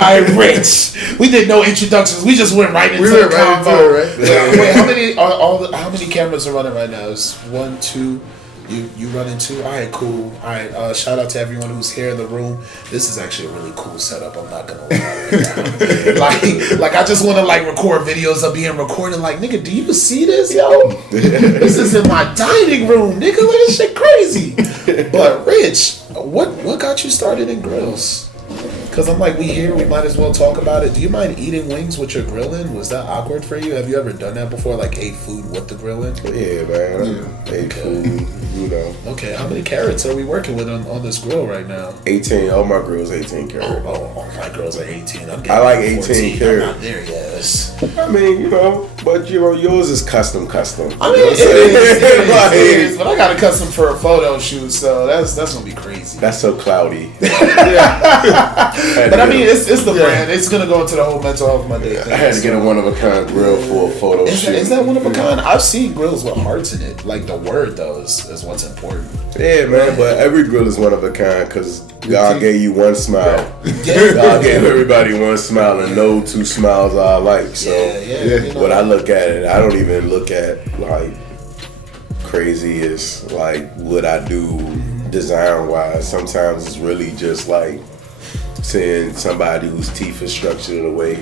Alright, Rich. We did no introductions. We just went right into the combo. Wait, how many cameras are running right now? It's 1, 2. You running 2? Alright, cool. Alright, shout out to everyone who's here in the room. This is actually a really cool setup. I'm not gonna lie. like I just want to record videos of being recorded. Like, nigga, do you see this, yo? This is in my dining room, nigga. Look, this shit crazy. But Rich, what got you started in grills? Because I'm like, we here, we might as well talk about it. Do you mind eating wings with your grilling? Was that awkward for you? Have you ever done that before? Like, ate food with the grilling? Yeah, man. Ate food, Okay, how many carats are we working with on this grill right now? 18. All my grills 18 carats. Oh, my grills are 18. I like 18 carats. I'm not there yet. I mean, but yours is custom. I mean, it is, but I got a custom for a photo shoot, so that's gonna be crazy. That's so cloudy. But I mean, it's the brand. It's gonna go into the whole mental health of my day thing. I had to get a one-of-a-kind grill for a photo shoot. Is that one-of-a-kind? I've seen grills with hearts in it. Like, the word, though, is what's important. Yeah, man, but every grill is one-of-a-kind because God gave you one smile. God gave everybody one smile, and no two smiles are alike. So when I look at it, I don't even look at, crazy as, what I do design-wise. Sometimes it's really just, seeing somebody whose teeth is structured in a way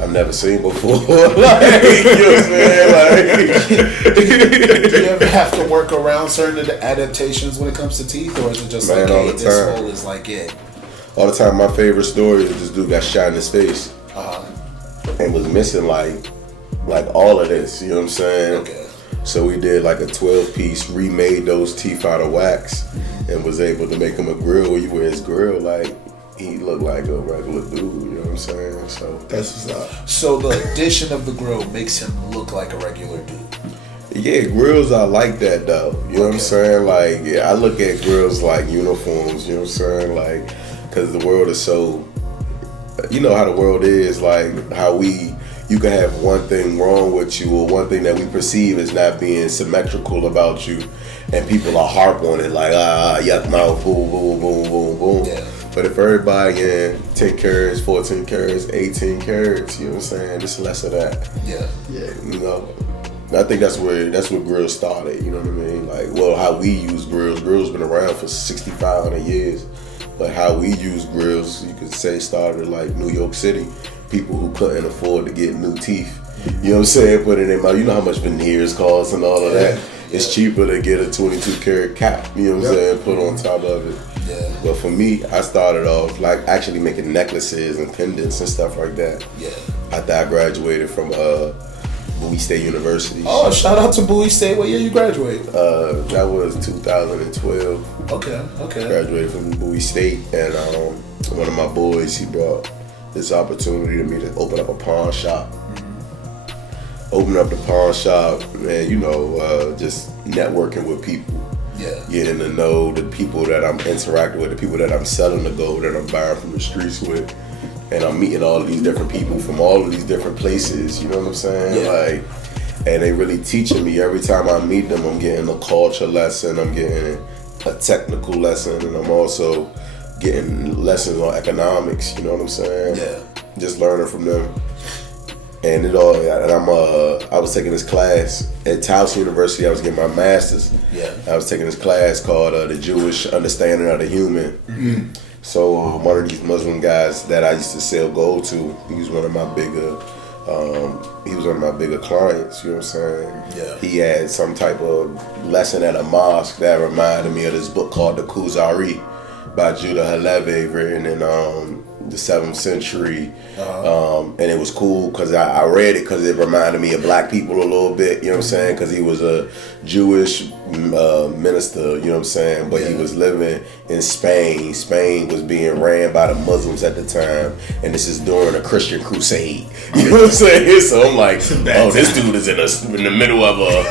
I've never seen before. You know what I'm saying? Do you ever have to work around certain adaptations when it comes to teeth, or is it just all the time. This hole is it? All the time. My favorite story is this dude got shot in his face and was missing all of this. You know what I'm saying? Okay. So we did a 12-piece, remade those teeth out of wax, and was able to make him a grill where you wear his grill he looked like a regular dude, you know what I'm saying? So that's what's up. So the addition of the grill makes him look like a regular dude. Yeah, grills are like that though. You know what I'm saying? I look at grills like uniforms, you know what I'm saying? Because the world is so, you know how the world is, how you can have one thing wrong with you or one thing that we perceive as not being symmetrical about you, and people are harp on it yuck mouth, boom, boom, boom, boom, boom. Yeah. But if everybody in 10 carats, 14 carats, 18 carats, you know what I'm saying? Just less of that. Yeah. I think that's where grills started, you know what I mean? How we use grills. Grills been around for 6,500 years. But how we use grills, you could say, started New York City. People who couldn't afford to get new teeth. You know what I'm saying? Put it in you know how much veneers cost and all of that. It's cheaper to get a 22 karat cap, you know what I'm saying, put on top of it. Yeah. But for me, I started off actually making necklaces and pendants and stuff like that. Yeah. After I graduated from Bowie State University. Oh, shout out to Bowie State. What year you graduated? That was 2012. Okay. Graduated from Bowie State, and one of my boys, he brought this opportunity to me to open up a pawn shop. Open up the pawn shop, and just networking with people. Yeah. Getting to know the people that I'm interacting with, the people that I'm selling the gold that I'm buying from the streets with. And I'm meeting all of these different people from all of these different places, you know what I'm saying? Yeah. And they really teaching me. Every time I meet them, I'm getting a culture lesson, I'm getting a technical lesson, and I'm also getting lessons on economics, you know what I'm saying? Yeah. Just learning from them. And I was taking this class at Towson University. I was getting my master's. Yeah. I was taking this class called The Jewish Understanding of the Human. Mm-hmm. So one of these Muslim guys that I used to sell gold to, he was one of my bigger clients, you know what I'm saying? Yeah. He had some type of lesson at a mosque that reminded me of this book called The Kuzari by Judah Halevi, written in the 7th century. And it was cool because I read it because it reminded me of black people a little bit, you know what I'm saying? Because he was a Jewish minister, you know what I'm saying? But he was living in Spain. Spain was being ran by the Muslims at the time, and this is during a Christian crusade. You know what I'm saying? So I'm like, this dude is in the middle of a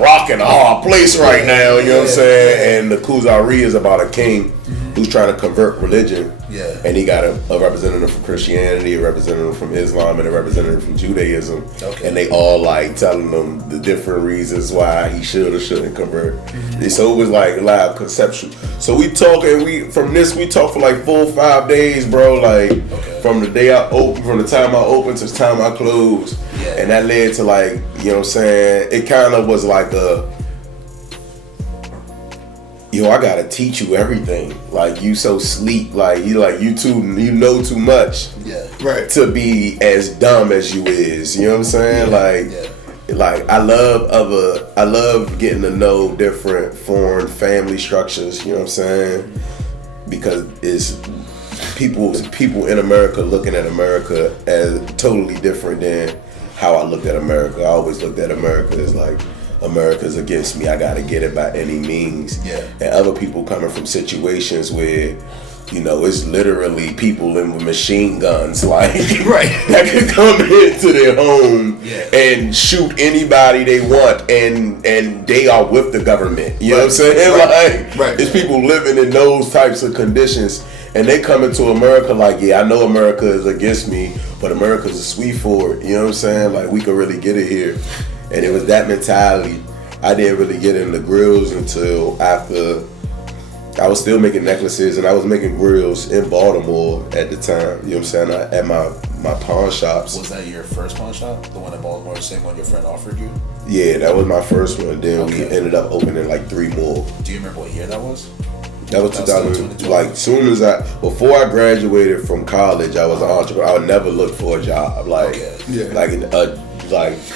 rock and a hard place right now, you know what I'm saying? And the Kuzari is about a king who's trying to convert religion. Yeah. And he got a representative from Christianity, a representative from Islam, and a representative from Judaism. Okay. And they all like telling him the different reasons why he should or shouldn't convert. Mm-hmm. So it was like live conceptual. So we talk and we talk for like 4 or 5 days, bro. Like from the day I open, from the time I open to the time I close. Yeah. And that led to like, you know what I'm saying? It kind of was like I gotta teach you everything. Like you so sleep, like you know too much. Yeah. Right. To be as dumb as you is. You know what I'm saying? Yeah. Like I love getting to know different foreign family structures, you know what I'm saying? Because it's people in America looking at America as totally different than how I looked at America. I always looked at America as like, America's against me, I gotta get it by any means. Yeah. And other people coming from situations where, you know, it's literally people in with machine guns, like that could come into their home and shoot anybody they want, and they are with the government. You know what I'm saying? It's people living in those types of conditions, and they come into America like, yeah, I know America is against me, but America's a sweet for it. You know what I'm saying? Like we could really get it here. And it was that mentality. I didn't really get into grills until after I was still making necklaces, and I was making grills in Baltimore at the time. You know what I'm saying? At my pawn shops. Was that your first pawn shop? The one in Baltimore, the same one your friend offered you? Yeah, that was my first one. Then we ended up opening like 3 more. Do you remember what year that was? That was 2000. Like before I graduated from college, I was an entrepreneur. I would never look for a job. Like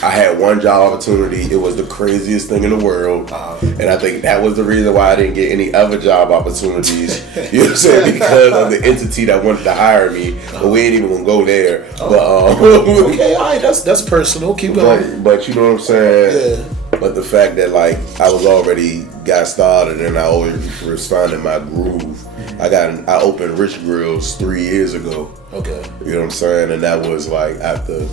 I had one job opportunity. It was the craziest thing in the world, and I think that was the reason why I didn't get any other job opportunities. You know what I'm saying? Because of the entity that wanted to hire me. But we ain't even gonna go there. But okay, all right, that's personal. Keep going. But you know what I'm saying? Yeah. But the fact that like I was already got started and I always was finding my groove. I opened Rich Grillz 3 years ago. Okay. You know what I'm saying? And that was like after.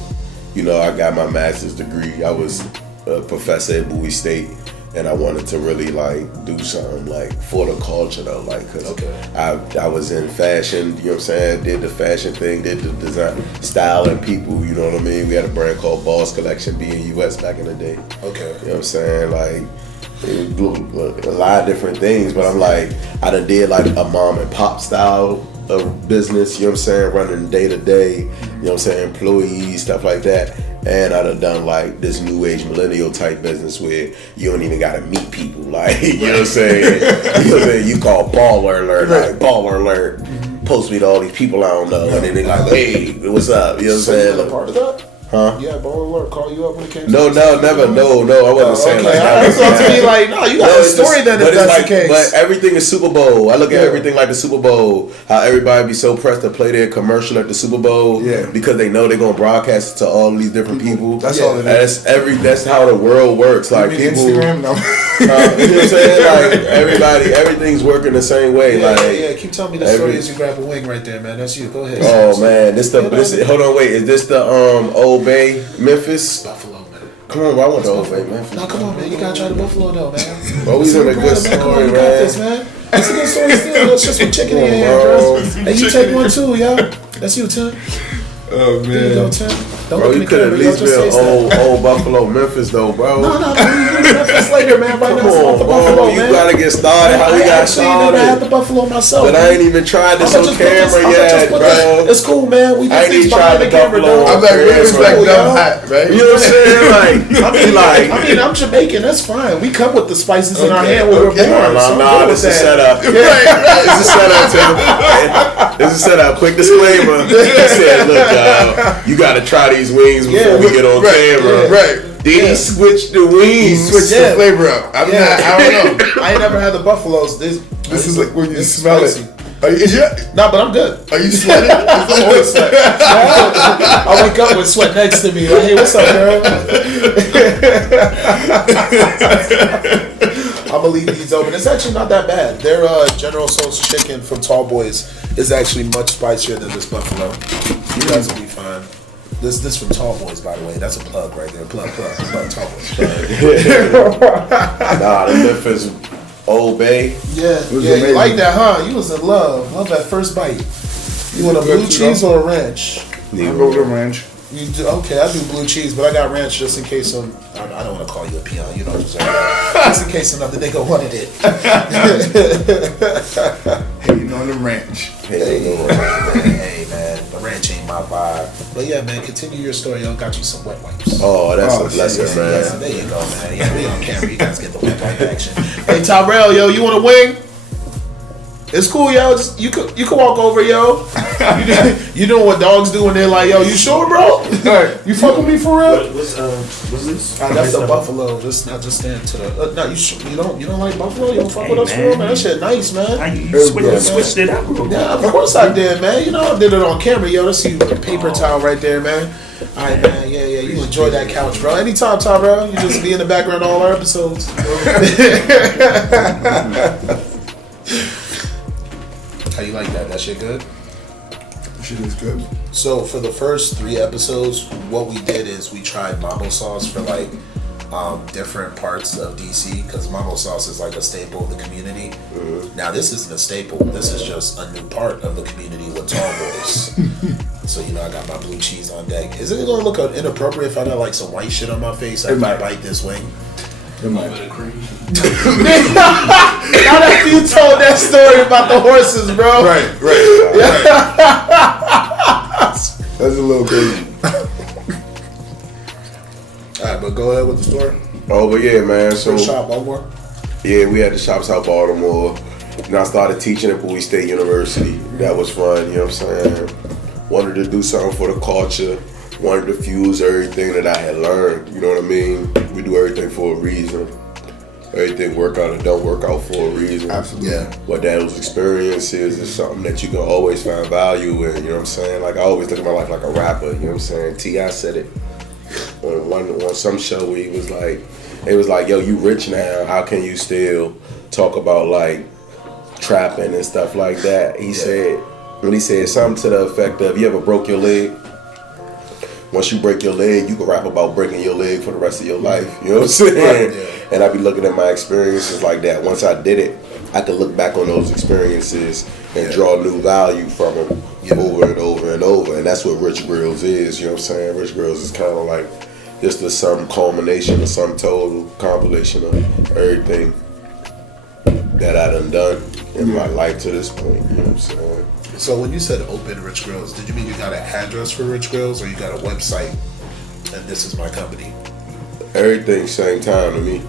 You know, I got my master's degree. I was a professor at Bowie State, and I wanted to really like do something like for the culture though, like because I was in fashion. You know what I'm saying? Did the fashion thing, did the design, styling people. You know what I mean? We had a brand called Boss Collection, B&US back in the day. Okay. You know what I'm saying? Like it was a lot of different things, but I'm like I done did like a mom and pop style of business, you know what I'm saying, running day to day, you know what I'm saying, employees, stuff like that. And I done like this new age millennial type business where you don't even gotta meet people, like, you know what I'm saying? You know what I'm saying? You call baller alert, like baller alert, post me to all these people I don't know, and then they like, hey, what's up? You know what I'm saying? You part of that? Huh? Yeah, Baller Alert call you up when it came to never. I wasn't saying like that. I was supposed to be like, no, you got a story that if that's the case. But everything is Super Bowl. I look at everything like the Super Bowl. How everybody be so pressed to play their commercial at the Super Bowl because they know they're gonna broadcast it to all these different people. That's all it is. That's how the world works. Like people, Instagram, no. You know what I'm saying? Like everything's working the same way. Keep telling me the story as you grab a wing right there, man. That's you. Go ahead. Oh man, hold on, wait. Is this the Old Bay, Memphis? Buffalo, man. Come on, bro. I want the Old Bay, Memphis. No, come on, man. You gotta try the Buffalo, though, man. Bro, we doing a good story, Come on, you got this, man. It's a good story still. It's just some chicken in your hand, bro. Hey, you take one too, yo. That's you, Tim. Oh, man. There you go, Tim. Don't bro, you could at least be an old Buffalo, Memphis, though, bro. No, we do Memphis later, man. Right now, it's the Buffalo, man. You gotta get started. How we got started? I had the Buffalo myself. But I ain't even tried this on camera yet, bro. It's cool, man. We I ain't even tried the Buffalo. I'm like, we respect them hot, right? You know what I'm saying? I mean, I'm Jamaican. That's fine. We come with the spices in our hand when we're born. Nah, this is set up. This is set up, Tim. This is set up. Quick disclaimer. He said, look, you gotta try these wings before we get on camera. Right. Then he switched the wings. Switched the flavor up. I don't know. I ain't never had the Buffaloes. This is like when you smell it. No, but I'm good. Are you sweating? I'm always sweating. I wake up with sweat next to me. Like, hey, what's up, girl? I'm gonna leave these open. It's actually not that bad. Their General Tso's chicken from Tall Boys is actually much spicier than this Buffalo. You guys will be fine. This from Tall Boys, by the way. That's a plug right there. Plug, Tall Boys. Nah, the Memphis Old Bay. Yeah, you like that, huh? You was in love. Love at first bite. You want a blue cheese or a ranch? I'll go with a ranch. You do, okay, I do blue cheese, but I got ranch just in case I don't want to call you a peon, you don't deserve that. Just in case another nigga wanted it. Hating on the ranch. Hey, man, the ranch ain't my vibe. But yeah, man, continue your story. Yo, got you some wet wipes. Oh, that's a blessing, man. Yeah, there you go, man. Yeah, we on camera. You guys get the wet wipe action. Hey, Tyrell, yo, you want a wing? It's cool, yo. Just, you could walk over, yo. You know what dogs do when they're like, yo, you sure, bro? You fuck with me for real? What's this? That's the buffalo. Just stand to the. No, you don't like buffalo? You don't fuck with us for real, man. That shit nice, man. You switched it up, bro. Yeah, of course I did, man. You know I did it on camera, yo. Let's see paper towel right there, man. All right, man. Yeah. You enjoy that couch, bro. Anytime, Tom, bro. You just be in the background of all our episodes. How you like that? That shit good? Shit is good. So for the first 3 episodes, what we did is we tried mambo sauce for like different parts of DC, because mambo sauce is like a staple of the community. Now this isn't a staple. This is just a new part of the community with tall boys. So I got my blue cheese on deck. Is it gonna look inappropriate if I got like some white shit on my face after I bite this wing? A little bit of cream. Now that you told that story about the horses, bro. Right. That's a little crazy. Alright, but go ahead with the story. Oh, but yeah, man. So shop Baltimore. yeah, we had the shop South Baltimore. And I started teaching at Bowie State University. That was fun. You know what I'm saying? Wanted to do something for the culture. Wanted to fuse everything that I had learned. You know what I mean? We do everything for a reason. Everything work out or don't work out for a reason. Absolutely. Yeah. But those experiences is something that you can always find value in. You know what I'm saying? Like I always look at my life like a rapper. You know what I'm saying? T.I. said it on some show where it was like, yo, you rich now. How can you still talk about like trapping and stuff like that? He said something to the effect of, you ever broke your leg? Once you break your leg, you can rap about breaking your leg for the rest of your life. You know what I'm saying? Yeah. And I be looking at my experiences like that. Once I did it, I could look back on those experiences and draw new value from them over and over and over. And that's what Rich Grillz is. You know what I'm saying? Rich Grillz is kind of like just a sum culmination or some total compilation of everything that I done in my life to this point. You know what I'm saying? So when you said open Rich Grillz, did you mean you got an address for Rich Grillz, or you got a website and this is my company? Everything same time to me.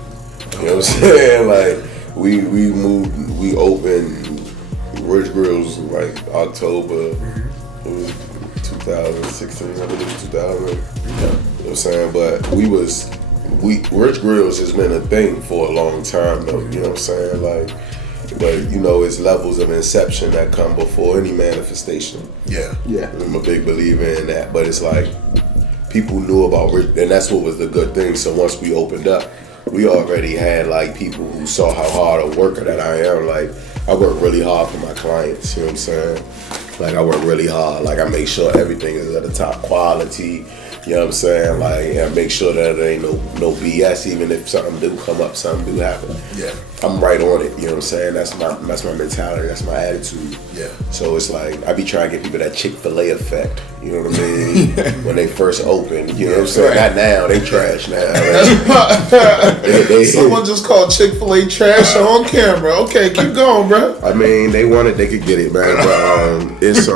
You know what I'm saying? Like we opened Rich Grillz like October, it was 2016, I believe 2000. You know what I'm saying? But Rich Grillz has been a thing for a long time though, you know what I'm saying? Like, but it's levels of inception that come before any manifestation. Yeah. I'm a big believer in that. But it's like people knew about Rich, and that's what was the good thing. So once we opened up, we already had like people who saw how hard a worker that I am. Like I work really hard for my clients, you know what I'm saying? Like I work really hard. Like I make sure everything is at the top quality. You know what I'm saying? Like, I make sure that there ain't no BS, even if something do come up, something do happen. Yeah. I'm right on it, you know what I'm saying? That's my mentality, that's my attitude. Yeah. So it's like, I be trying to get people that Chick-fil-A effect, you know what I mean? When they first open, you know what I'm saying? Not now, they trash now. Right? Someone just called Chick-fil-A trash on camera. Okay, keep going, bro. I mean, they wanted, they could get it, man. But it's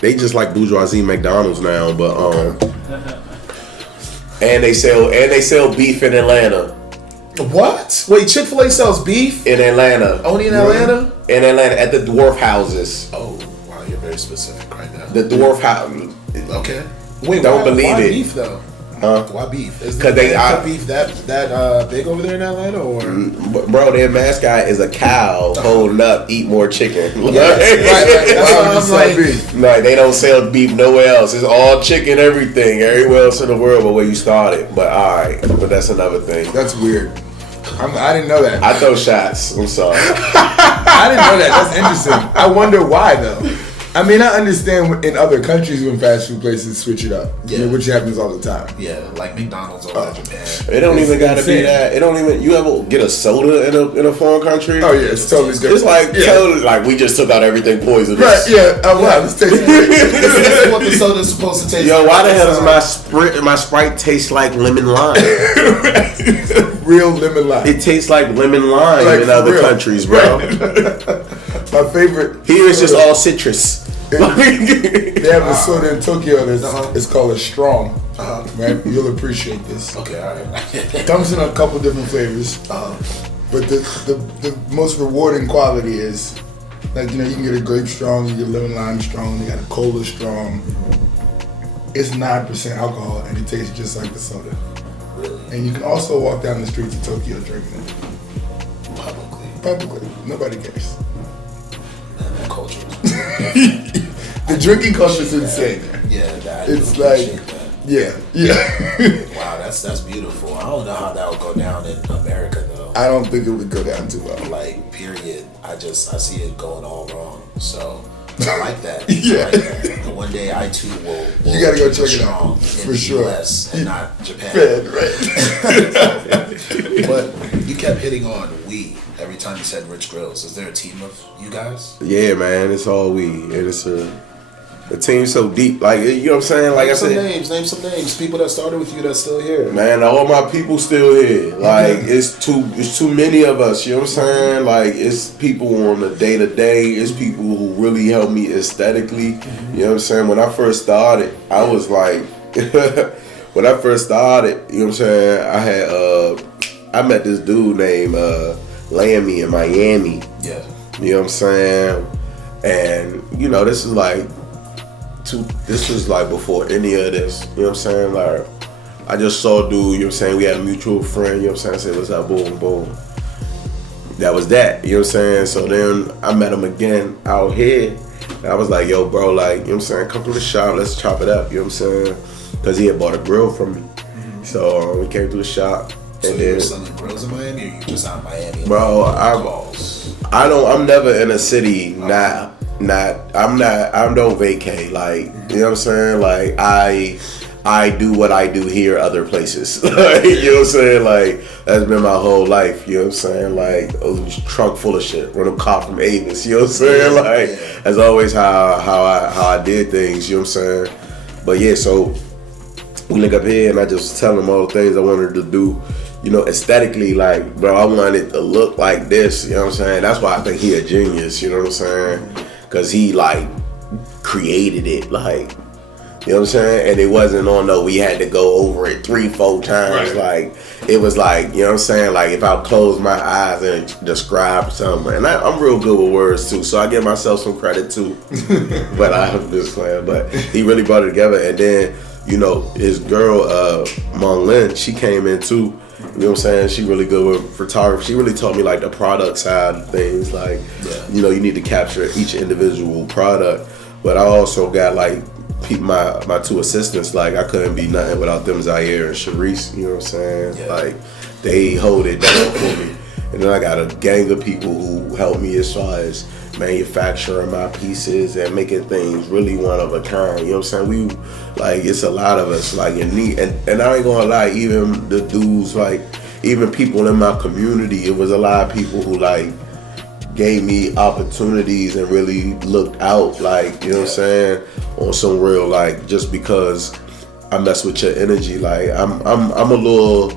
they just like bourgeoisie McDonald's now, but and they sell beef in Atlanta. What? Wait, Chick-fil-A sells beef? In Atlanta. Only in Atlanta? In Atlanta, at the dwarf houses. Oh, wow, you're very specific right now. The dwarf house. Okay. Wait, Don't believe why it. Beef though? Huh? Why beef? Is Because beef that big over there in Atlanta, or? Bro, their mascot is a cow holding up, eat more chicken. Right. That's why I'm like, No, they don't sell beef nowhere else. It's all chicken, everything, everywhere else in the world but where you started. But alright, but that's another thing. That's weird. I didn't know that. I throw shots. I'm sorry. I didn't know that. That's interesting. I wonder why though. I mean, I understand in other countries when fast food places switch it up. Yeah. Which happens all the time. Yeah, like McDonald's over in Japan. It don't even gotta insane. be that. It don't even. You ever get a soda in a foreign country? Oh yeah, it's totally different. It's like totally like we just took out everything poisonous. Right, yeah. Wow, this tastes great. This is what the soda's supposed to taste Yo, like. why the hell does my Sprite taste like lemon lime? Real lemon lime. It tastes like lemon lime Like, in for other real. countries, bro. My favorite. Here it's just all citrus. They have a soda in Tokyo that's it's called a strong. Right? You'll appreciate this. Okay, alright. It comes in a couple different flavors. But the most rewarding quality is, like, you can get a grape strong, you get lemon lime strong, you got a cola strong. It's 9% alcohol and it tastes just like the soda. Really? And you can also walk down the streets of Tokyo drinking it. Publicly. Nobody cares. Man, that culture. The drinking culture is insane. Yeah, that. It's like, yeah. Wow, that's beautiful. I don't know how that would go down in America though. I don't think it would go down too well. Like, period. I see it going all wrong. So I like that. Yeah. I like that. And one day I too will You gotta go drink check it strong out. in For the sure. US and not Japan. Right. But you kept hitting on we every time you said Rich Grillz. Is there a team of you guys? Yeah, man, it's all we, and it's a team so deep. Like, you know what I'm saying? Like I said, Name some names. People that started with you that's still here. man, all my people still here. Like, it's too many of us. You know what I'm saying? Like, it's people on the day to day. It's people who really help me aesthetically. You know what I'm saying? When I first started, I was like, when I first started, you know what I'm saying? I met this dude named Lammy in Miami. Yeah. You know what I'm saying? And this was like before any of this. You know what I'm saying? Like, I just saw a dude, you know what I'm saying? We had a mutual friend, you know what I'm saying? I said, what's up, boom, boom. That was that, you know what I'm saying? So then I met him again out here. And I was like, yo, bro, like, you know what I'm saying? Come through the shop, let's chop it up, you know what I'm saying? Because he had bought a grill from me. So we came through the shop. So and you then, were selling grills in Miami, or you just out in Miami? bro, I'm never in a city I don't vacate. Like, you know what I'm saying? Like, I do what I do here other places. Like, you know what I'm saying? Like, that's been my whole life. You know what I'm saying? Like, a trunk full of shit. Run a car from Avis. You know what I'm saying? Like, that's always how I did things. You know what I'm saying? But yeah, so we link up here and I just tell him all the things I wanted to do. Aesthetically, like, bro, I want it to look like this, you know what I'm saying? That's why I think he a genius, you know what I'm saying? Because he, like, created it, like, you know what I'm saying? And it wasn't we had to go over it 3-4 times. Right. Like, it was like, you know what I'm saying? Like, if I close my eyes and describe something, and I'm real good with words, too, so I give myself some credit, too. But I'm just playing. But he really brought it together. And then, his girl, Mon Lin, she came in, too. You know what I'm saying? She really good with photography. She really taught me like the product side of things. Like, you need to capture each individual product. But I also got like my 2 assistants. Like, I couldn't be nothing without them, Zaire and Sharice. You know what I'm saying? Yeah. Like, they hold it down for me. And then I got a gang of people who help me as far as manufacturing my pieces and making things really one of a kind. You know what I'm saying? It's a lot of us, like, in need. And I ain't gonna lie, even the dudes, like, even people in my community, it was a lot of people who, like, gave me opportunities and really looked out, like, you know what I'm saying, on some real, like, just because I mess with your energy. Like, I'm a little,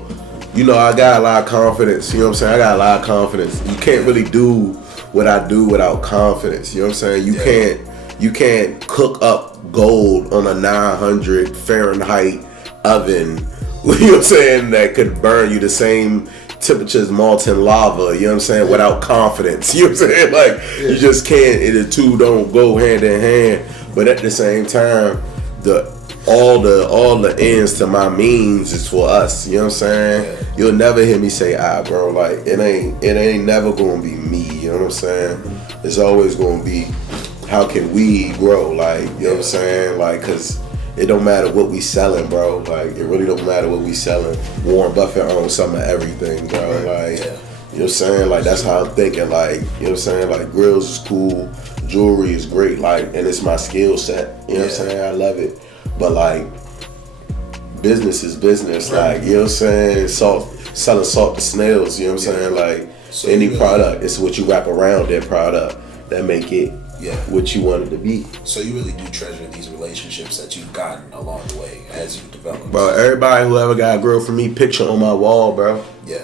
I got a lot of confidence. You know what I'm saying? I got a lot of confidence. You can't really do what I do without confidence. You know what I'm saying? You can't cook up gold on a 900 Fahrenheit oven. You know what I'm saying? That could burn you the same temperature as molten lava. You know what I'm saying? Without confidence. You know what I'm saying? Like, you just can't. The two don't go hand in hand. But at the same time, all the ends to my means is for us. You know what I'm saying? You'll never hear me say, bro, like, it ain't never gonna be me. You know what I'm saying? It's always gonna be, how can we grow? Like, you know what I'm saying? Like, cause it don't matter what we selling, bro. Like, it really don't matter what we selling. Warren Buffett owns some of everything, bro. Like, you know what I'm saying? Like, that's how I'm thinking. Like, you know what I'm saying? Like, Grillz is cool. jewelry is great, like, and it's my skill set. You know what I'm saying? I love it. But like, business is business. Like, you know what I'm saying? Selling salt to snails. You know what I'm saying? Like, so any product, it's what you wrap around that product that make it what you want it to be. So you really do treasure these relationships that you've gotten along the way as you develop. Bro, everybody who ever got a girl from me, picture on my wall, bro. Yeah.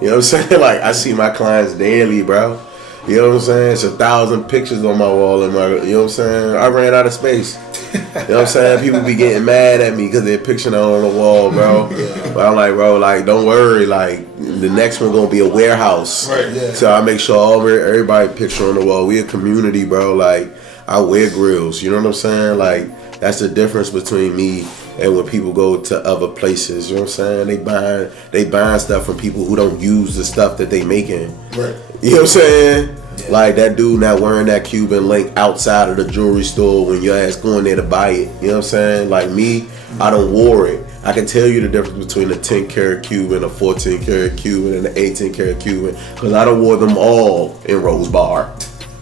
You know what I'm saying? Like, I see my clients daily, bro. You know what I'm saying? It's 1,000 pictures on my wall. You know what I'm saying? I ran out of space. You know what I'm saying? People be getting mad at me because they're picturing on the wall, bro. But I'm like, bro, like, don't worry. Like, the next one gonna be a warehouse. Right, yeah. So I make sure everybody picture on the wall. We a community, bro. Like, I wear grills. You know what I'm saying? Like, that's the difference between me and when people go to other places. You know what I'm saying? They buying stuff from people who don't use the stuff that they making. Right. You know what I'm saying? Yeah. Like that dude not wearing that Cuban link outside of the jewelry store when your ass going there to buy it. You know what I'm saying? Like me, I don't wore it. I can tell you the difference between a 10 karat Cuban, a 14 karat Cuban, and an 18 karat Cuban because I done wore them all in Rose Bar.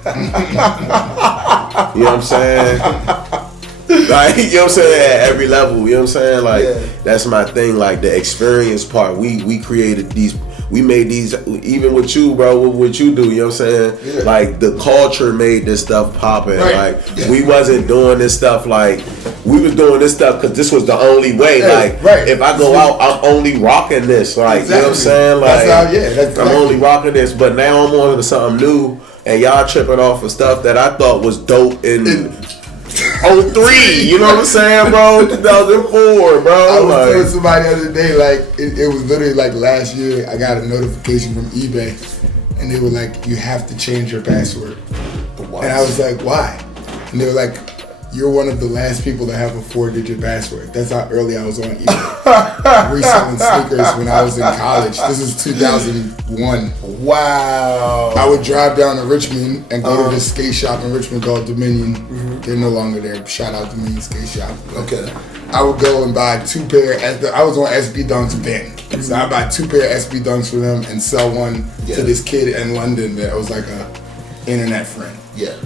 You know what I'm saying? Like, you know what I'm saying? At every level, you know what I'm saying? Like, that's my thing. Like, the experience part, we created these. We made these, even with you, bro, what you do, you know what I'm saying? Yeah. Like, the culture made this stuff popping. Right. Like, we wasn't doing this stuff like, we was doing this stuff because this was the only way. Like, if I go out, I'm only rocking this. Like, you know what I'm saying? Like, I'm only rocking this, but now I'm on to something new, and y'all tripping off of stuff that I thought was dope in 03, you know what I'm saying, bro? 2004, bro. I was telling somebody the other day, like, it was literally like last year, I got a notification from eBay, and they were like, you have to change your password. And I was like, why? And they were like, you're one of the last people to have a 4-digit password. That's how early I was on eBay. Reselling sneakers when I was in college. This is 2001. Wow. I would drive down to Richmond and go to this skate shop in Richmond called Dominion. They're no longer there. Shout out Dominion Skate Shop. Okay. I would go and buy 2 pair. I was on SB Dunks then. So I buy 2 pair SB Dunks for them and sell one to this kid in London that was like a internet friend. Yeah.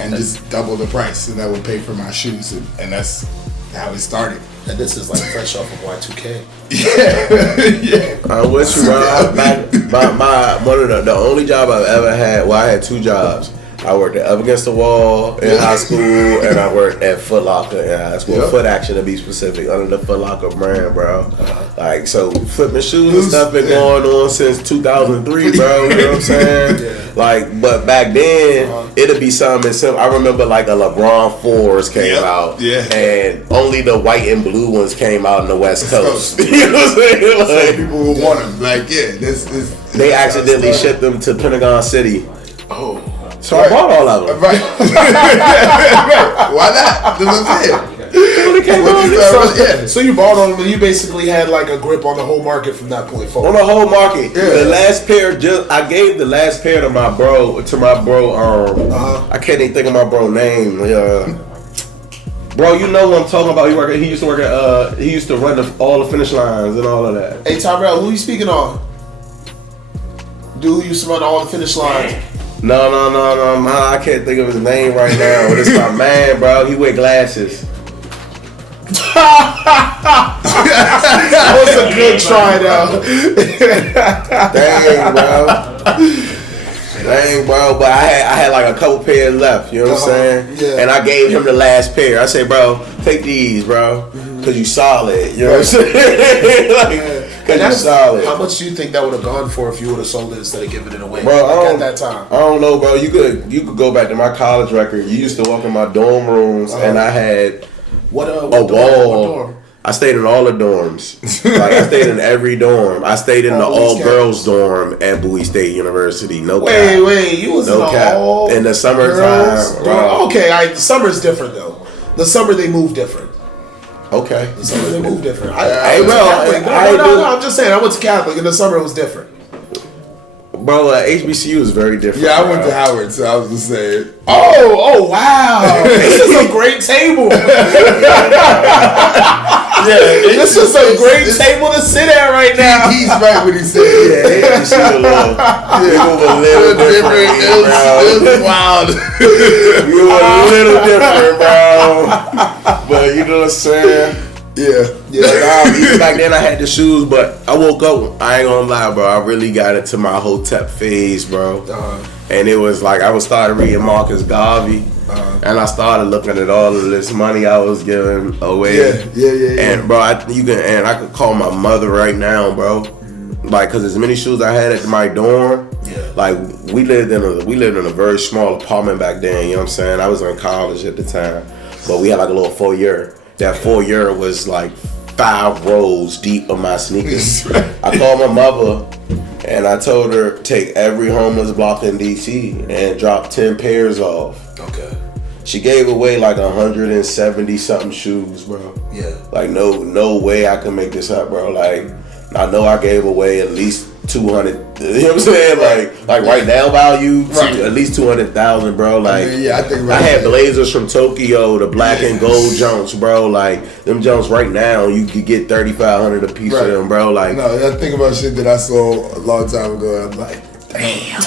And just double the price, and that would pay for my shoes, and that's how it started. And this is like fresh off of Y2K. Yeah. I wish you one of the only job I've ever had. Well, I had 2 jobs. I worked at Up Against the Wall in high school, and I worked at Foot Locker in high school. Foot Action, to be specific, under the Foot Locker brand, bro. Like, so flipping shoes and stuff been going on since 2003, bro. You know what I'm saying? Like, but back then, it'd be something simple. I remember like a LeBron 4s came out, and only the white and blue ones came out in the West Coast. You know what I'm saying? Like, so people would want them. Like, this they accidentally shipped them to Pentagon City. Oh. So I bought all of them. Right. Why not? That's what I'm saying. So you bought on them, and you basically had like a grip on the whole market from that point forward. On the whole market. The last pair, I gave the last pair to my bro. I can't even think of my bro name. Bro, you know what I'm talking about. He used to work at. He used to run all the finish lines and all of that. Hey Tyrell, who you speaking on? Dude who used to run all the finish lines. No, I can't think of his name right now. But it's my man, bro. He wear glasses. That was a good try, though. Dang, bro. But I had like a couple pairs left. You know what I'm saying? Yeah. And I gave him the last pair. I said, bro, take these, bro, because you solid. You know what I'm saying? Because you're solid. How much do you think that would have gone for if you would have sold it instead of giving it away? Bro, at that time. I don't know, bro. You could go back to my college record. You used to walk in my dorm rooms, and I had a wall. What dorm? I stayed in all the dorms. Like, I stayed in every dorm. I stayed in the all-girls dorm at Bowie State University. No cap. Wait. You was in the all in the summertime. Bro. Okay, the summer's different, though. The summer, they move different. Okay. The summer, they move different. No, I'm just saying. I went to Catholic. In the summer, it was different. Bro, HBCU is very different. Yeah, I went to Howard, so I was just saying. Oh, wow. This is a great table. This is a great table to sit at right now. He's right when he said, You see a little, you move a little different, it was wild. You were a little different, bro. But you know what I'm saying? Yeah. Back then I had the shoes, but I woke up. I ain't gonna lie, bro. I really got into my Hotep phase, bro. And it was like I was started reading Marcus Garvey, and I started looking at all of this money I was giving away. Yeah. And bro, I could call my mother right now, bro. Like, cause as many shoes I had at my dorm. Like we lived in a very small apartment back then. You know what I'm saying? I was in college at the time, but we had like a little foyer. That foyer was like 5 rows deep of my sneakers. I called my mother and I told her take every homeless block in DC and drop 10 pairs off. Okay. She gave away like 170 something shoes, bro. Yeah. Like no way I could make this up, bro. Like I know I gave away at least 200. You know what I'm saying? Like right now value, at least 200,000, bro. Like I think I had blazers from Tokyo, the black and gold Jones, bro. Like them Jones right now, you could get 3,500 a piece of them, bro. Like no, I think about shit that I saw a long time ago, and I'm like, damn.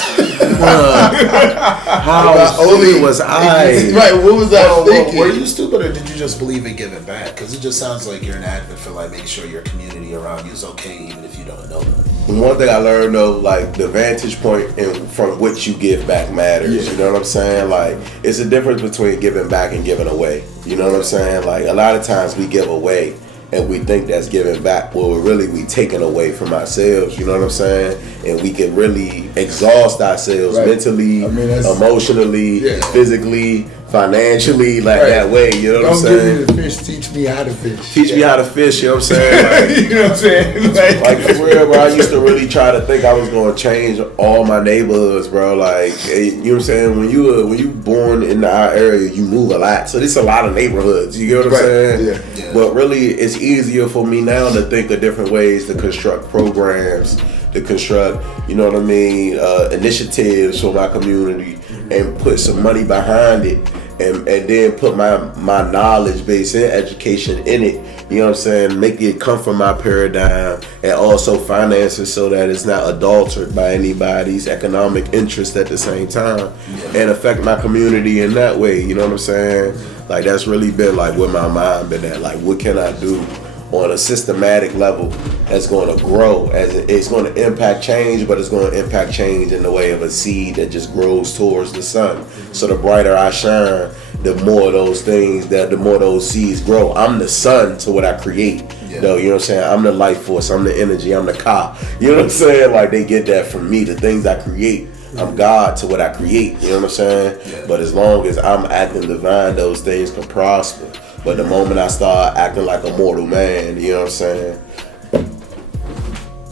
How stupid was I? Right, what was I thinking? Were you stupid, or did you just believe in giving back? Because it just sounds like you're an advocate for like making sure your community around you is okay, even if you don't know them. One thing I learned though, like the vantage point from which you give back matters. You know what I'm saying? Like it's a difference between giving back and giving away. You know what I'm saying? Like a lot of times we give away and we think that's giving back. Well, really we taking away from ourselves. You know what I'm saying? And we can really exhaust ourselves mentally, emotionally, physically, financially, like that way. You know what I'm saying? Don't give me the fish, teach me how to fish. Teach me how to fish. You know what I'm saying? Like, you know what I'm saying? Like for real, bro. I used to really try to think I was going to change all my neighborhoods, bro. Like, you know what I'm saying? When you born in our area, you move a lot. So there's a lot of neighborhoods. You get what I'm saying? Yeah. But really, it's easier for me now to think of different ways to construct programs, to construct, you know what I mean, initiatives for my community, and put some money behind it. And then put my knowledge base and education in it, you know what I'm saying, make it come from my paradigm, and also finance it so that it's not adulterated by anybody's economic interest at the same time, and affect my community in that way, you know what I'm saying? Like that's really been like where my mind been at, like what can I do on a systematic level that's going to grow, as it's going to impact change, but it's going to impact change in the way of a seed that just grows towards the sun. So the brighter I shine, the more those things, the more those seeds grow. I'm the sun to what I create. Though, you know what I'm saying? I'm the life force, I'm the energy, I'm the car. You know what I'm saying? Like they get that from me, the things I create. I'm God to what I create, you know what I'm saying? But as long as I'm acting divine, those things can prosper. But the moment I start acting like a mortal man, you know what I'm saying?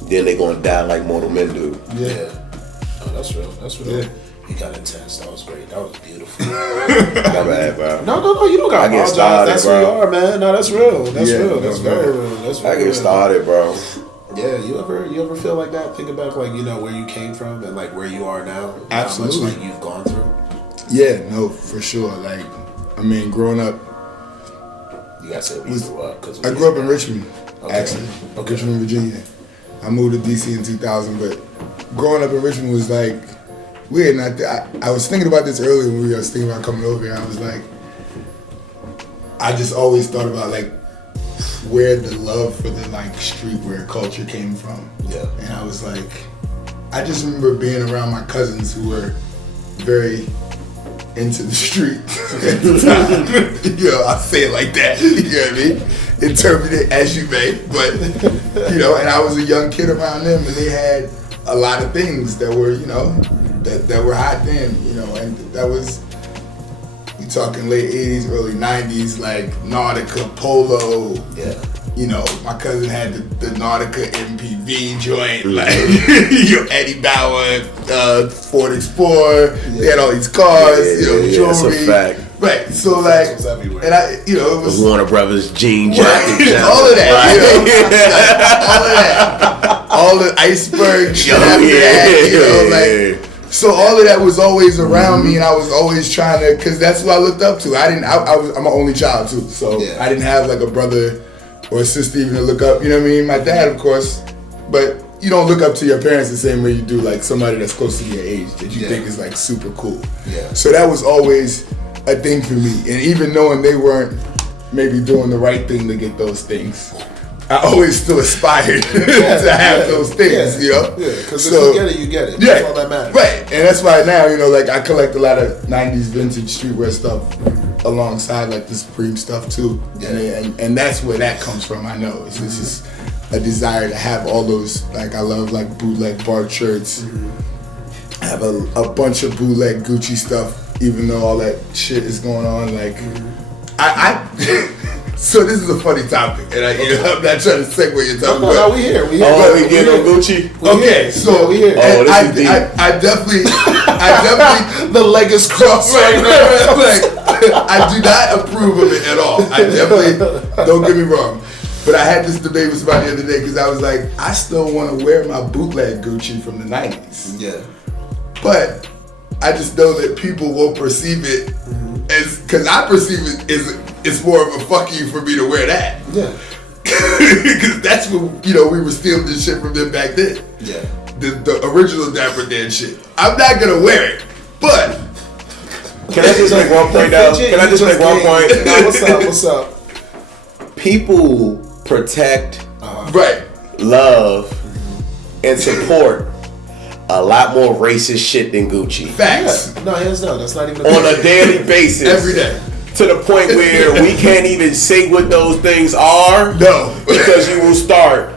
Then they gonna die like mortal men do. Yeah. Oh, that's real. That's real. Yeah. You got intense. That was great. That was beautiful. My bad, bro. No. You don't got to apologize. Started, that's bro. who you are, man. No, that's real. That's real. That's very real. That's I get started, bro. Yeah, you ever feel like that? Thinking back, like, you know, where you came from and like where you are now. Absolutely. How much like you've gone through. Yeah, no, for sure. Like, I mean, growing up. You gotta say where you grew up. I grew up in Richmond, actually. Richmond, Virginia. I moved to DC in 2000, but growing up in Richmond was like weird. And I was thinking about this earlier when I was thinking about coming over here. I was like, I just always thought about like where the love for the like streetwear culture came from. Yeah. And I was like, I just remember being around my cousins who were very into the street at the time. You know, I say it like that. You know what I mean? Interpret it as you may. But, you know, and I was a young kid around them, and they had a lot of things that were, you know, that were hot then, you know, and that was, we talking late 80s, early 90s, like Nautica, Polo. Yeah. You know, my cousin had the Nautica MPV joint, like, you know, Eddie Bauer, Ford Explorer. They had all these cars, jewelry. That's a fact. Right, so like, and I, you know, it was Warner Brothers jean jacket, all of that, all the iceberg shit after that, you know, like. So all of that was always around me, and I was always trying to, because that's what I looked up to. I'm an only child too, so I didn't have like a brother or a sister even to look up. You know what I mean? My dad, of course, but you don't look up to your parents the same way you do like somebody that's close to your age that you think is like super cool. Yeah. So that was always a thing for me, and even knowing they weren't maybe doing the right thing to get those things, I always still aspired to have those things, you know? Yeah, because if you get it, you get it. That's all that matters. Right, and that's why now, you know, like I collect a lot of 90s vintage streetwear stuff alongside like the Supreme stuff too. Yeah. And that's where that comes from, I know. It's just a desire to have all those, like I love like bootleg BART shirts. I have a bunch of bootleg Gucci stuff, even though all that shit is going on. Like, so this is a funny topic, and I'm not trying to segue your topic. No, we here. We get on Gucci. Okay, so we here. I definitely, the leg is crossed right now. Like, I do not approve of it at all. I definitely, don't get me wrong. But I had this debate with somebody the other day because I was like, I still want to wear my bootleg Gucci from the 90s. Yeah. But I just know that people will perceive it as, because I perceive it as it's more of a fuck you for me to wear that. Yeah. Because that's what, you know, we were stealing this shit from them back then. Yeah. The original Dapper Dan shit. I'm not going to wear it, but. Can I just make one point now? Can I just make one point? No, what's up? People protect, right, love, and support a lot more racist shit than Gucci. Facts. Yeah. No, hands down. That's not even on a daily basis. Every day. To the point where we can't even say what those things are. No. Because you will start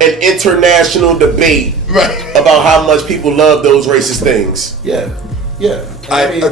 an international debate about how much people love those racist things. Yeah. Yeah. I mean,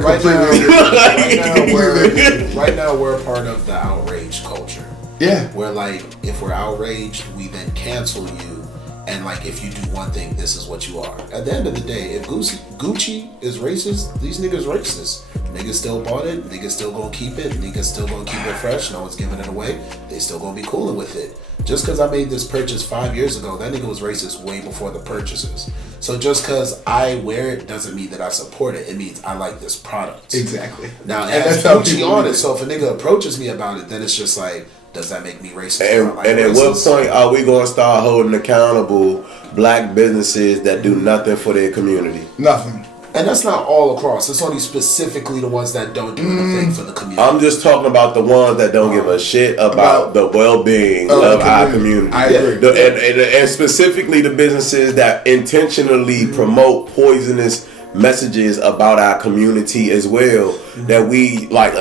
right now we're a part of the outrage culture. Yeah. Where like if we're outraged, we then cancel you, and like if you do one thing, this is what you are. At the end of the day, if Gucci is racist, these niggas racist. Niggas still bought it, niggas still gonna keep it, niggas still gonna keep it fresh, no one's giving it away, they still gonna be cooling with it. Just cause I made this purchase 5 years ago, that nigga was racist way before the purchases. So just cause I wear it doesn't mean that I support it, it means I like this product. Exactly. Now it has Gucci on it, so if a nigga approaches me about it, then it's just like, does that make me racist? And at what point are we going to start holding accountable black businesses that do nothing for their community? Nothing. And that's not all across. It's only specifically the ones that don't do anything for the community. I'm just talking about the ones that don't give a shit about the well-being of our community. I agree. And specifically the businesses that intentionally promote poisonous messages about our community as well. That we like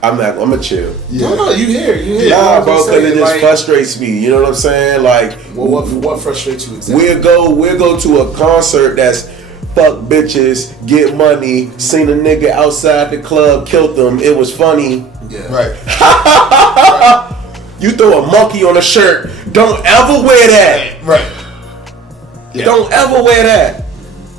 I'm gonna chill. Yeah. No, you here. Nah, bro, because it just frustrates me. You know what I'm saying? Like, well, what frustrates you exactly? We'll go to a concert that's fuck bitches, get money, seen a nigga outside the club, killed them. It was funny. Yeah. Right. You throw a monkey on a shirt. Don't ever wear that. Right. Yeah. Don't ever wear that.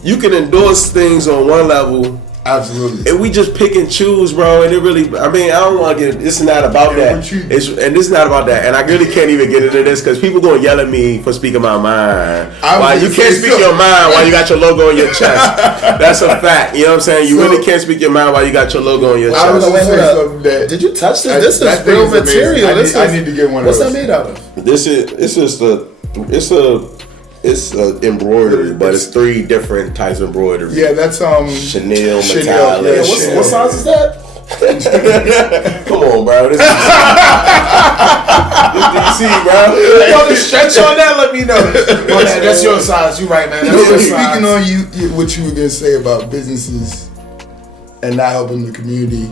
You can endorse things on one level. Absolutely. And we just pick and choose, bro. And it really, I mean, I don't want to get, it's not about that. This is not about that. And I really can't even get into this because people going to yell at me for speaking my mind. Why you can't speak your mind while you got your logo on your chest. That's a fact. You know what I'm saying? You really can't speak your mind while you got your logo on your chest. I was going to say something that. Did you touch this? This is real material. I need to get one of those. What's that made out of? It's embroidery, but it's 3 different types of embroidery. Yeah, that's Chanel metallic. Yeah, what size is that? Come on, bro. This is DC, bro. Yo, the stretch on that, let me know. That's your size. You right, man. Speaking on you, what you were gonna say about businesses and not helping the community,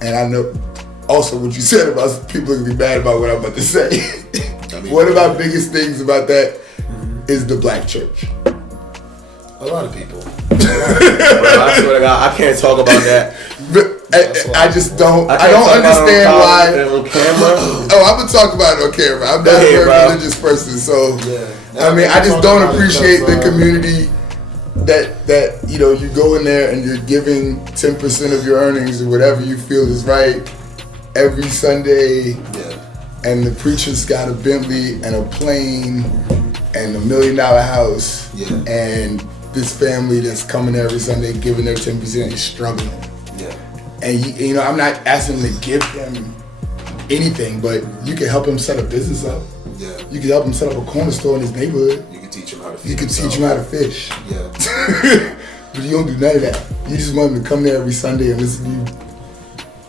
and I know also what you said about people gonna be mad about what I'm about to say. One of my biggest things about that is the black church. A lot of people. Bro, I swear to God, I can't talk about that. But I just don't. I don't understand why. On camera. Oh, I'm gonna talk about it on camera. I'm not a very religious person, so I mean, I just don't appreciate the community that you know you go in there and you're giving 10% of your earnings or whatever you feel is right every Sunday. Yeah. And the preacher's got a Bentley and a plane and $1 million house, and this family that's coming every Sunday giving their 10% is struggling. Yeah. And you know, I'm not asking them to give them anything, but you can help him set a business up. Yeah. You can help him set up a corner store in his neighborhood. You can teach him how to fish. You can teach him how to fish. Yeah. But you don't do none of that. You just want him to come there every Sunday and listen to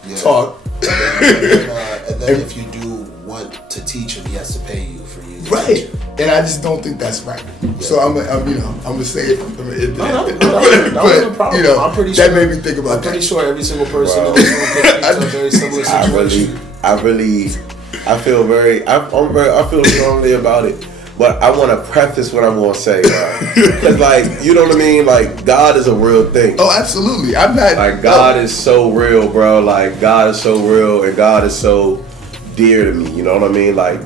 you talk. And then if you do want to teach him, he has to pay you for you. Right. And I just don't think that's right. Yeah. So I'm gonna say it. But I'm pretty sure that made me think about that. I'm pretty sure every single person in this room could be a very similar situation. I feel strongly about it. But I want to preface what I'm going to say, because, like, you know what I mean? Like, God is a real thing. Oh, absolutely. I'm not. Like, God is so real, bro. Like, God is so real, and God is so dear to me. You know what I mean? Like,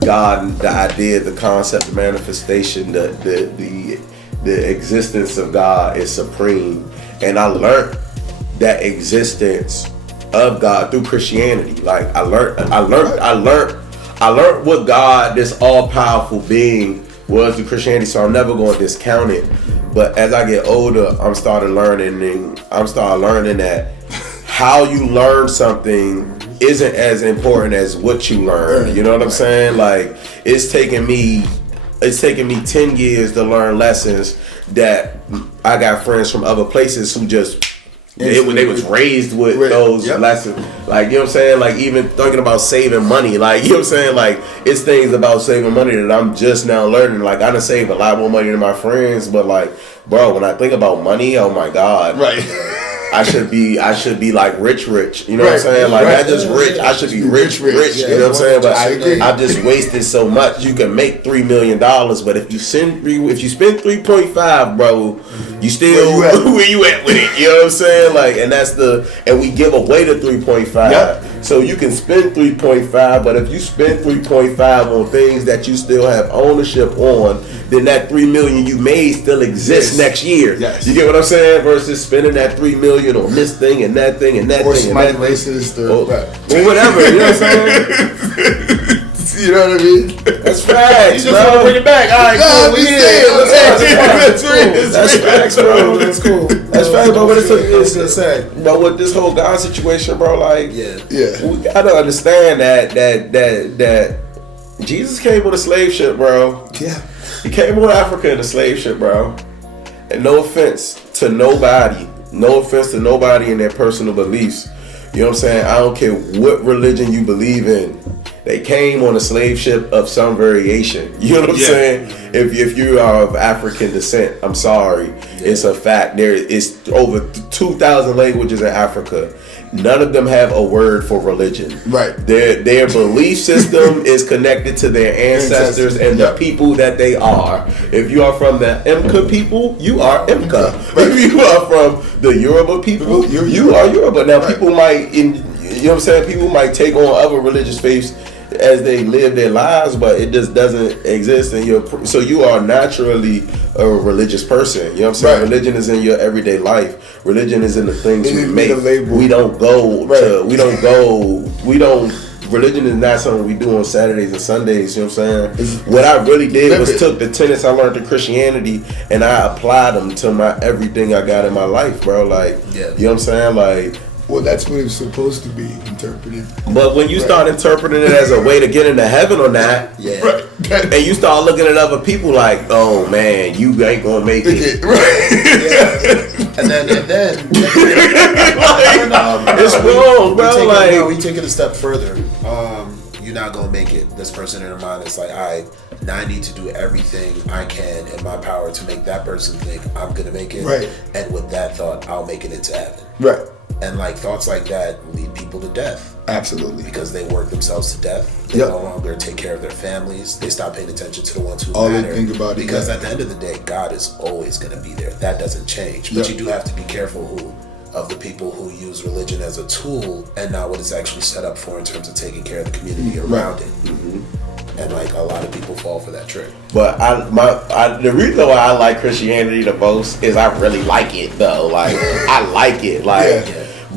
God, the idea, the concept, the manifestation, the existence of God is supreme. And I learned that existence of God through Christianity. Like, I learned what God, this all-powerful being, was through Christianity, so I'm never going to discount it. But as I get older, I'm starting learning that how you learn something isn't as important as what you learn. You know what I'm saying? Like, it's taken me 10 years to learn lessons that I got friends from other places who just they was raised with those lessons. Like, you know what I'm saying? Like, even thinking about saving money. Like, you know what I'm saying? Like, it's things about saving money that I'm just now learning. Like, I done saved a lot more money than my friends, but, like, bro, when I think about money, oh my God. Right. I should be like rich. You know what I'm saying? Like, not just rich. I should be rich. You know what I'm saying? But I've just wasted so much. You can make $3 million, but if you spend 3.5, bro, you still where you at with it? You know what I'm saying? Like, and we give away the 3.5. Yep. So you can spend 3.5, but if you spend 3.5 on things that you still have ownership on, then that 3 million you made still exists next year. Yes. You get what I'm saying? Versus spending that 3 million on this thing and that thing and that or thing and that racist thing. Or whatever. You know what I'm saying? You know what I mean? That's facts, you just want to bring it back. All right, cool. We That's facts, bro. That's cool. That's facts, bro. What it's gonna say? But with this whole God situation, bro, like, yeah, we gotta understand that Jesus came on a slave ship, bro. Yeah, he came on Africa in a slave ship, bro. And no offense to nobody in their personal beliefs. You know what I'm saying? I don't care what religion you believe in. They came on a slave ship of some variation. You know what I'm saying? If you are of African descent, I'm sorry. Yeah. It's a fact. There is over 2,000 languages in Africa. None of them have a word for religion. Right. Their belief system is connected to their ancestors and the people that they are. If you are from the Imka people, you are Imka. Right. If you are from the Yoruba people, you are Yoruba. Now, people might, you know what I'm saying? People might take on other religious faiths as they live their lives, but it just doesn't exist in your. So you are naturally a religious person. You know what I'm saying? Right. Religion is in your everyday life. Religion is in the things we make. We don't go to. Religion is not something we do on Saturdays and Sundays. You know what I'm saying? What I really did was took the tenets I learned in Christianity and I applied them to everything I got in my life, bro. Like, you know what I'm saying? Like. Well, that's what it's supposed to be interpreted. But when you start interpreting it as a way to get into heaven or not, and you start looking at other people like, oh man, you ain't gonna make it. And then it's wrong, bro. We take it a step further. You're not gonna make it. This person in their mind is like, now I need to do everything I can in my power to make that person think I'm gonna make it. Right. And with that thought, I'll make it into heaven. Right. And like thoughts like that lead people to death. Absolutely. Because they work themselves to death. They no longer take care of their families. They stop paying attention to the ones who matter. They think about because at the end of the day, God is always going to be there. That doesn't change. But you do have to be careful of the people who use religion as a tool and not what it's actually set up for in terms of taking care of the community around it. Mm-hmm. And like a lot of people fall for that trick. But the reason why I like Christianity the most is I really like it though. Like I like it. Like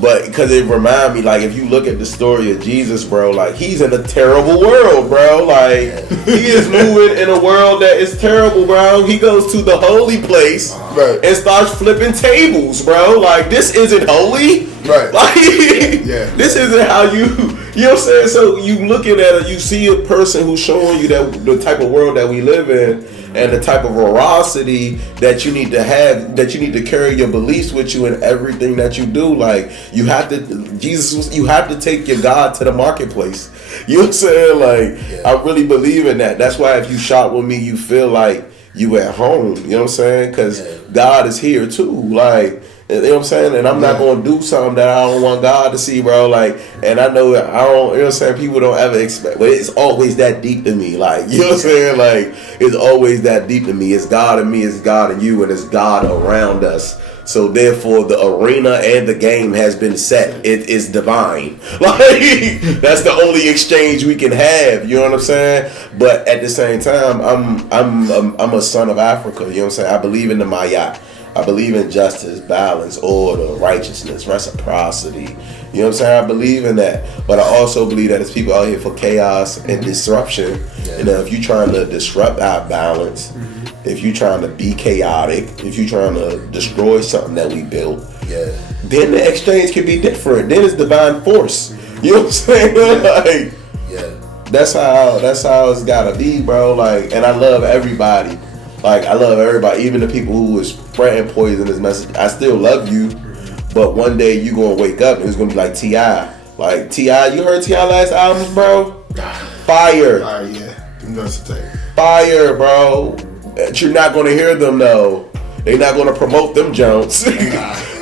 But because it remind me, like, if you look at the story of Jesus, bro, like, he's in a terrible world, bro. Like, he is moving in a world that is terrible, bro. He goes to the holy place and starts flipping tables, bro. Like, this isn't holy. Right. Like, this isn't how you know what I'm saying? So you looking at it, you see a person who's showing you that the type of world that we live in and the type of veracity that you need to have, that you need to carry your beliefs with you in everything that you do. Like, you have to, you have to take your God to the marketplace. You know what I'm saying? Like, I really believe in that. That's why if you shop with me, you feel like you at home. You know what I'm saying? Because God is here too. Like, you know what I'm saying? And I'm not going to do something that I don't want God to see, bro. Like, and I know that I don't, you know what I'm saying? People don't ever expect, but it's always that deep to me. Like, you know what I'm saying? Like, it's always that deep to me. It's God in me, it's God in you, and it's God around us. So therefore, the arena and the game has been set. It is divine. Like, that's the only exchange we can have. You know what I'm saying? But at the same time, I'm a son of Africa. You know what I'm saying? I believe in the Maya. I believe in justice, balance, order, righteousness, reciprocity. You know what I'm saying? I believe in that. But I also believe that there's people out here for chaos and disruption. You know, if you're trying to disrupt our balance, if you're trying to be chaotic, if you're trying to destroy something that we built, then the exchange can be different. Then it's divine force. You know what I'm saying? Like, that's how it's gotta be, bro. Like, and I love everybody. Like, I love everybody, even the people who was spreading poisonous message. I still love you, but one day you gonna wake up and it's gonna be like T.I. Like, T.I., you heard T.I. last albums, bro? Fire. Fire, bro. But you're not gonna hear them though. They're not gonna promote them Jones.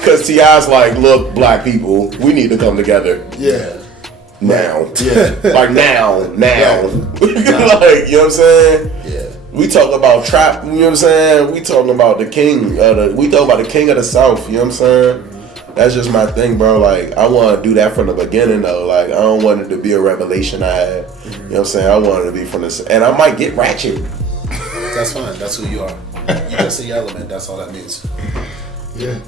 Cause T.I.'s like, look, black people, we need to come together. Now. Like now. Like, you know what I'm saying? We talk about trap, you know what I'm saying? We talking about the king, we talk about the king of the South, you know what I'm saying? That's just my thing, bro. Like, I want to do that from the beginning, though. Like, I don't want it to be a revelation I had. You know what I'm saying? I want it to be from the, and I might get ratchet. That's fine. That's who you are. You just see your element. That's all that means. Yeah.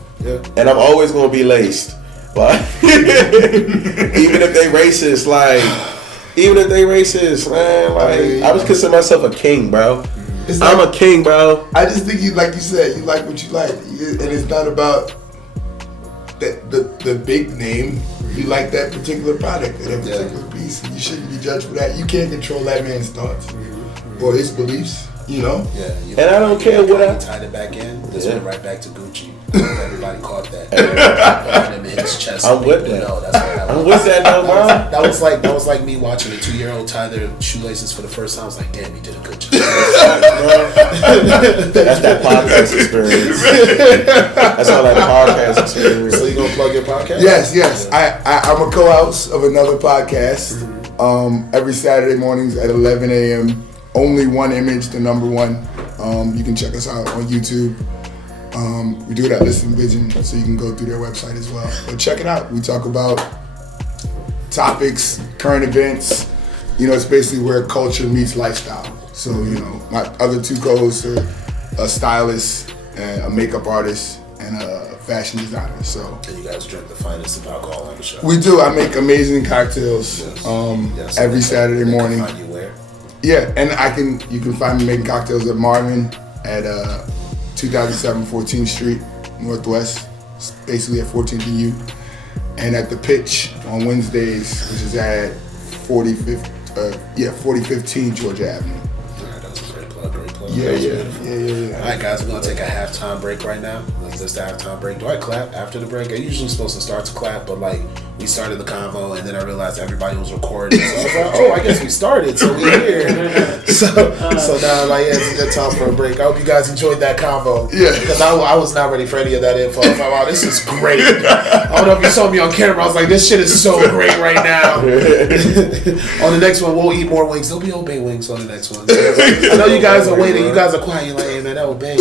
And I'm always going to be laced. Like, even if they racist, man, like, I just consider myself a king, bro. I'm a king, bro. I just think you, like you said, you like what you like, and it's not about the big name. You like that particular product, that particular piece, and you shouldn't be judged for that. You can't control that man's thoughts or his beliefs, you know. And I don't care what I tied it back in. This went right back to Gucci. Everybody caught that. Him in his chest. I'm with that. I'm with that, though, bro. That was like me watching a 2-year-old tie their shoelaces for the first time. I was like, damn, he did a good job. That's that podcast experience. That's all that podcast experience. So you gonna plug your podcast? Yes. I'm a co-host of another podcast. Every Saturday mornings at 11 a.m. Only one image, the number one. You can check us out on YouTube. We do it at Listen Vision, so you can go through their website as well. But check it out. We talk about topics, current events. You know, it's basically where culture meets lifestyle. So, you know, my other two co-hosts are a stylist, a makeup artist, and a fashion designer. So, and you guys drink the finest of alcohol on the show. We do. I make amazing cocktails every Saturday morning. Find you where? Yeah, and you can find me making cocktails at Marvin at 2007 14th Street Northwest, basically at 14th and U, and at the Pitch on Wednesdays, which is at 4015 Georgia Avenue. That's a great plug. Yeah. All right, guys, we're gonna take a halftime break right now. Let's the halftime break. Do I clap after the break? I usually supposed to start to clap, but like we started the convo and then I realized everybody was recording. So I was like, oh, I guess we started, so we're here. So now like, yeah, it's a good time for a break. I hope you guys enjoyed that convo. Yeah. Because I was not ready for any of that info. I thought, wow, this is great. I don't know if you saw me on camera. I was like, this shit is so great right now. On the next one, we'll eat more wings. There'll be Obey wings on the next one. I know you guys are waiting. You guys are quiet. You're like, hey man, that Obey.